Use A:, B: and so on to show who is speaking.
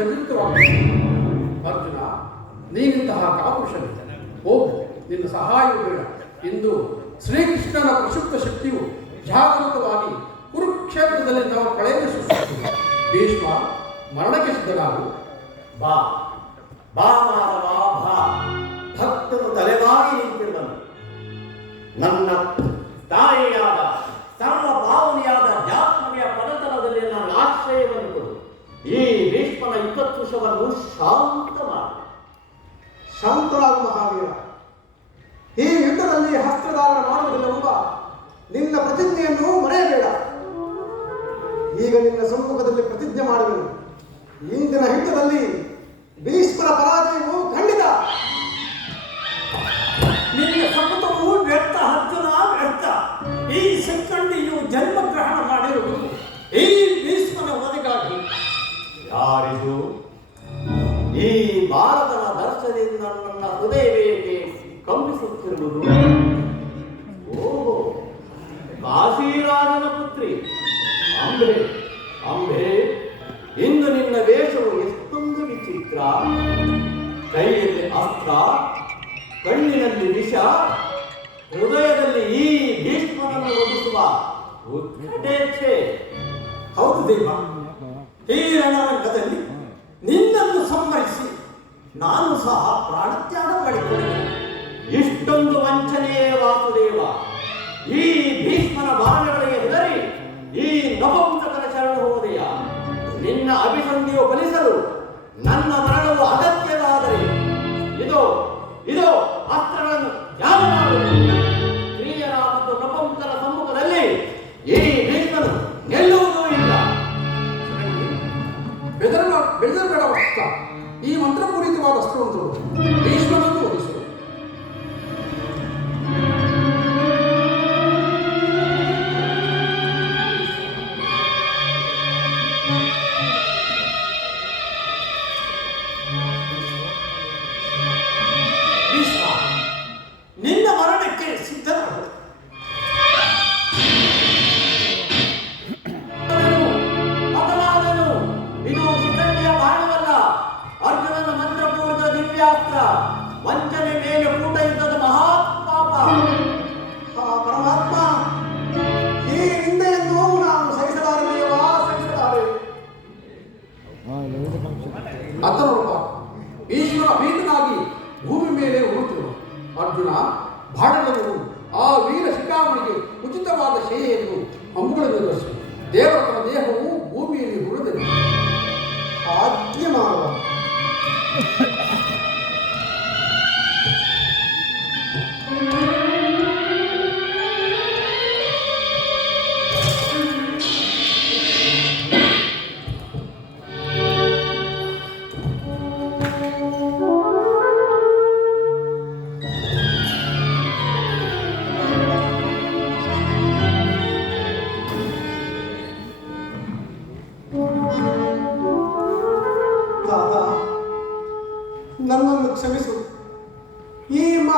A: ಜನಿತವಾಗಿದೆ ಅರ್ಜುನ ನೀನಿಂತಹ ಕಾಪುರುಷನಿದ್ದ ಹೋಗು, ನಿನ್ನ ಸಹಾಯ ಬೇಡ. ಎಂದು ಶ್ರೀಕೃಷ್ಣನ ಪ್ರಸುಪ್ತ ಶಕ್ತಿಯು ಜಾಗೃತವಾಗಿ ಕುರುಕ್ಷೇತ್ರದಲ್ಲಿ ನಾವು ಕಳೆಯನ್ನು ಸೃಷ್ಟಿಸುತ್ತೇವೆ ಭೀಷ್ಮ ಮರಣಕ್ಕೆ ಸಿದ್ಧನಾಗು.
B: ಬಾ ಬಾ. ಈ ಭಾರತದ ದರ್ಶನದಿಂದ ನನ್ನ ಹೃದಯವೇಕೆ ಕಂಪಿಸುತ್ತಿರುವುದು? ಓಹೋ, ಕಾಶಿರಾಜನ ಪುತ್ರಿ. ಅಂಬೆ ಅಂಬೆ, ಇಂದು ನಿನ್ನ ವೇಷವು ಎಷ್ಟೊಂದು ವಿಚಿತ್ರ. ಕೈಯಲ್ಲಿ ಅಸ್ತ್ರ, ಕಣ್ಣಿನಲ್ಲಿ ವಿಷ, ಹೃದಯದಲ್ಲಿ ಈ ಭೀಷ್ಮನನ್ನು ಒದಿಸುವ ಉತ್ಕಟೇಚ್ಛೆ
C: ಹೌದು ದೇವ ಈ ರಣರಂಗದಲ್ಲಿ ನಾನು ಸಹ ಪ್ರಾಣತ್ಯಾಗ ಮಾಡಿಕೊಂಡೆ
B: ಇಷ್ಟೊಂದು ವಂಚನೆಯೇ ವಾಸುದೇವ. ಈ ಭೀಷ್ಮನ ಬಾಣಗಳಿಗೆ ಹೆದರಿ ಈ ನಪುಂಸಕರ ಶರಣ ಹೋದೆಯ? ನಿನ್ನ ಅಭಿಸಂಧಿಯು ಫಲಿಸಲು ನನ್ನ ಮೇಲೆ
A: ಉರುತ್ತಿರುವ ಅರ್ಜುನ ಭಾಡಲವು ಆ ವೀರ ಶಿಖಾಮಣಿಗೆ ಉಚಿತವಾದ ಶೆಯೆಯನ್ನು ಅಂಬುಗಳನ್ನು ದರ್ಶನ ದೇವರ ದೇಹವು ಭೂಮಿಯಲ್ಲಿ ಉಳಿದಿದೆ
D: ಆಜ್ಞೆ